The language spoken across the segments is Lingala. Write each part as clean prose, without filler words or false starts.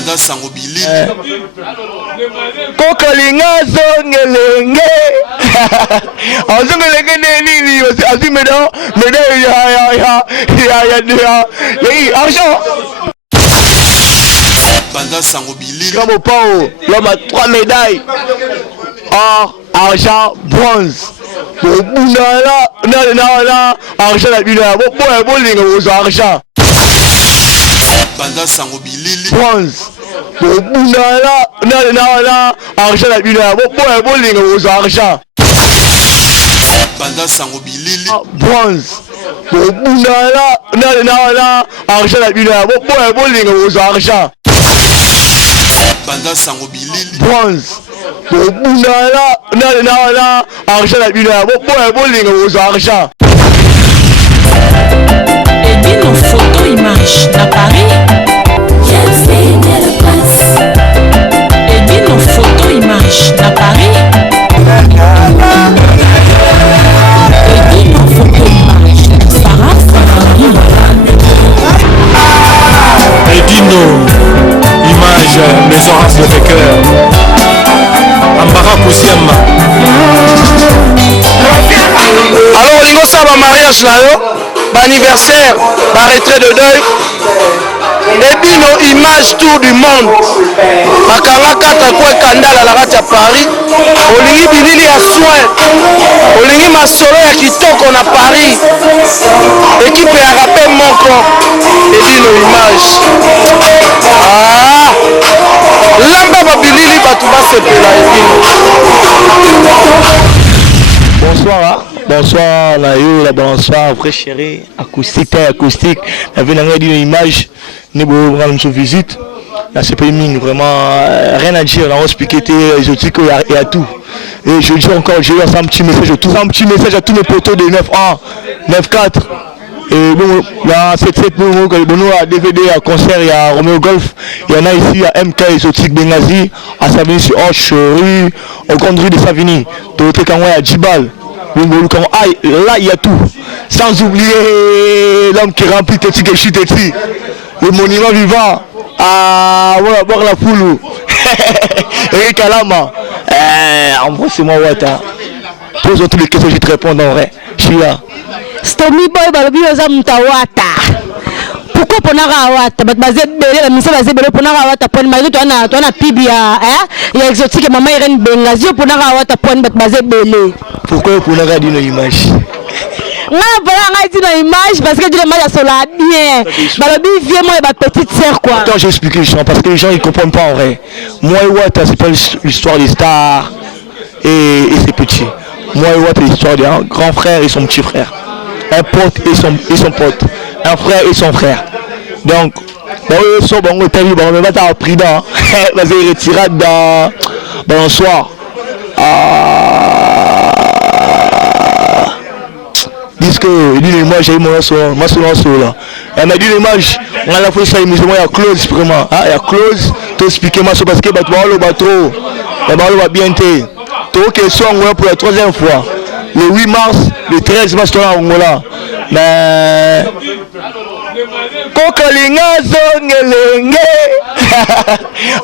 Banda Sangobili. Kokalinga zongelenge. Azongelenge nini asi meda argent. Banda Sangobili. Comme au Pau, l'homme a 3 médailles. Or, argent, bronze. Argent la bina. Bon, argent. Banda Sangobili. Bronze. Argent la bina. Bon, argent. Banda Sangobili. Bronze. Argent la bina. Bon, argent. Banda Sangobili. Bronze. Argent la bina. Bon, argent. Edino photo image à Paris. Edino photo image à Paris. Edino photo image Sarah Edino image Maison Race de Becker Ambara Kousiama. Alors lingo ça va mariage là yo, anniversaire, retrait de deuil. Edino image tour du monde. Makanga kata kwa kandala la kati ya Paris. Olingi bilili ya soin. Olingi masolo ya kitoko na Paris. Équipe ya rapé moko. Edino image. Ah! Lamba babilili batu basepela Edino. Bonsoir, hein? Bonsoir, la bonsoir, frère chéri, acoustique, la vie n'a une image, nous avons une visite, là c'est pas une vraiment, rien à dire, on va expliquer, je dis qu'il y a tout. Et je dis encore, j'ai eu un petit message à tous mes potos de 9-1, 9-4. Et bon, là, c'est nous, à DVD, à concert, il y a Romeo Golf, il y en a ici à MK Exotique Bengazi, à Savigny sur Hoche, rue, au grande rue de Savigny, Toroté Kangwa à Djibal. Là il y a tout, sans oublier l'homme qui remplit Teti Kechi Teti, le monument vivant à voilà, boire la poule. Eric Alama, en vrai c'est moi Wata. Pose toutes les questions, je te réponds en vrai. Je suis là. Stomy boy balobi oza mutawata. Pourquoi ponara wata? Bat bazé belé la mission bazé belé ponara wata pon mazo toi na pibia ya exotique maman Irene Bengazi ponara wata pon bat bazé belé. Pourquoi ponara dit nos images? Nga ponara dit nos images parce que dit le match à sola bien. Balobi vieux moi ma petite sœur quoi. Attends, j'ai expliqué les gens parce que les gens ils comprennent pas en vrai. Moi et Wata c'est pas l'histoire des stars et ses petits. Moi et Wata c'est l'histoire d'un grand frère et son petit frère. Un pote et son pote, un frère et son frère. Donc, bon, on va pas pris dans, vas-y, retirade dans le soir. Dis que, il dit, moi j'ai eu mon soir, là. Elle m'a dit l'image, on a la fois ça, il y a close vraiment, il y a close, tu expliques moi parce que tu vas trop, tu vas bien te. Tu as question pour la 3e fois. Le 8 mars, le 13 mars, tu es en Angola. Mais... Kokalinga zongelenge.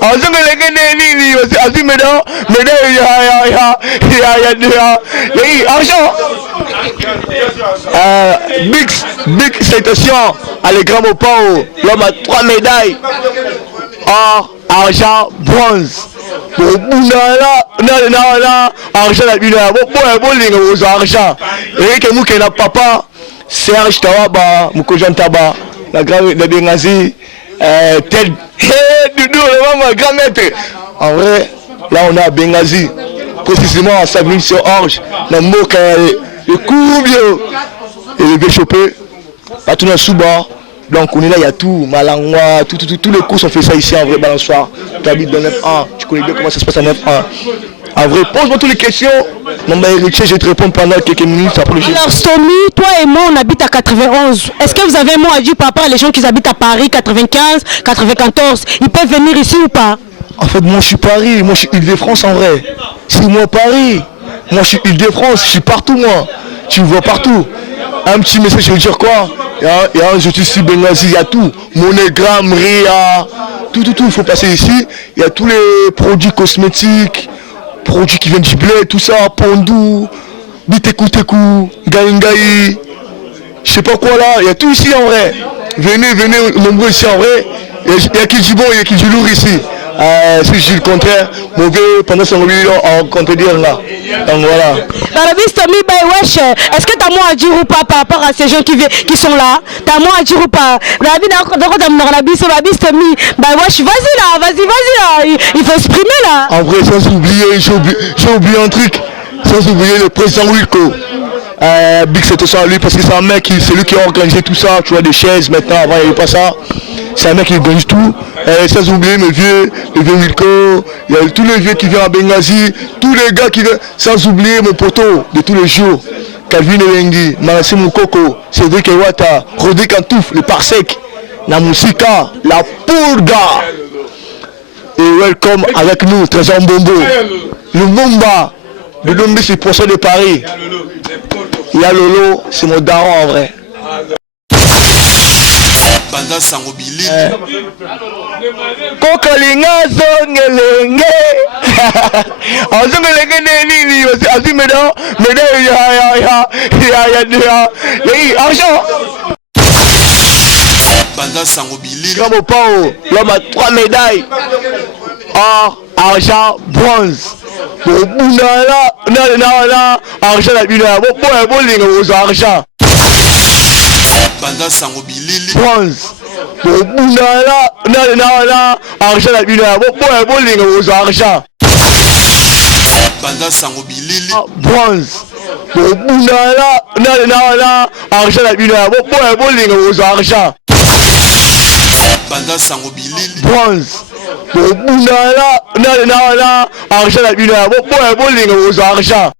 Zongelenge nini asi meda argent. Big citation à l'écran au Pau. L'homme a 3 médailles. Or, argent, bronze. Argent la bina. Bon, argent. Et que nous qui n'a papa, Serge Tawaba, Moukojan Taba, la grande de Bengazi, tel Doudou, le grand maître. En vrai, là on est à Bengazi, précisément à Savigny sur Orge, dans le mot le Kourbio et le Béchopé, à tout le sous-bord. Donc on est là, il y a tout, Malangwa, tous les cours on fait ça ici en vrai, balançoir. Tu habites dans 9-1, tu connais bien comment ça se passe à 9-1. En vrai, pose-moi toutes les questions. Mon héritier, je vais te répondre pendant quelques minutes après le jeu. Alors Stomy, toi et moi on habite à 91. Est-ce que vous avez un mot à dire par rapport à les gens qui habitent à Paris, 95, 94? Ils peuvent venir ici ou pas? En fait, moi je suis Paris, moi je suis Île-de-France en vrai. C'est moi Paris. Moi je suis Île-de-France, je suis partout moi. Tu me vois partout. Un petit message, je veux dire quoi? Il y a un je suis Bengazi, il y a tout. Monogramme, Ria, tout, il faut passer ici. Il y a tous les produits cosmétiques, produits qui viennent du blé, tout ça, Pondou, Biteku, Gaïngaï, je sais pas quoi là, il y a tout ici en vrai. Venez, nombreux ici en vrai. Il y a qui du bon, il y a qui du lourd ici. Si je dis le contraire, mauvais pendant son milieu en contredire là. Donc voilà. Est-ce que tu as mot à dire ou pas par rapport à ces gens qui sont là? Tu as mot à dire ou pas? Vas-y là, il faut exprimer là. En vrai, sans oublier, j'ai oublié un truc. Sans oublier le président Wilco. Big c'est ça lui parce que c'est un mec, c'est lui qui a organisé tout ça, tu vois, des chaises maintenant, avant il n'y avait pas ça. C'est un mec qui organise tout. Sans oublier mes vieux, le vieux Wilco, il y a tous les vieux qui viennent à Benghazi, tous les gars qui viennent, sans oublier mon poteau de tous les jours, Calvin Elengi, Manassi Moukoko, Cédric Ewata, Rodé Kantouf, le Parsec, la Moussika, la Purga. Et welcome avec nous, Trésor Mbombo, le Mumba, le Dombe c'est pour ça de Paris. Il y a Lolo, c'est mon daron en vrai. Banda Sangobilili. Kokalinga zongelenge. Azongelenge nini aussi medo ya argent. Banda Sangobilili. Comme Pao, l'homme a 3 médailles. Or, argent, bronze. Pour Bounala, non, argent la bina. Bon, les argent. Banda Sangobilili. Bronze. Pour Bounala, non, argent la bina. Bon, les argent. Banda Sangobilili. Bronze. Pour Bounala, non, argent la bina. Bon, les argent. Banda Sangobilili. Bronze. Pour Bounala, non, argent la bina. Bon, les argent.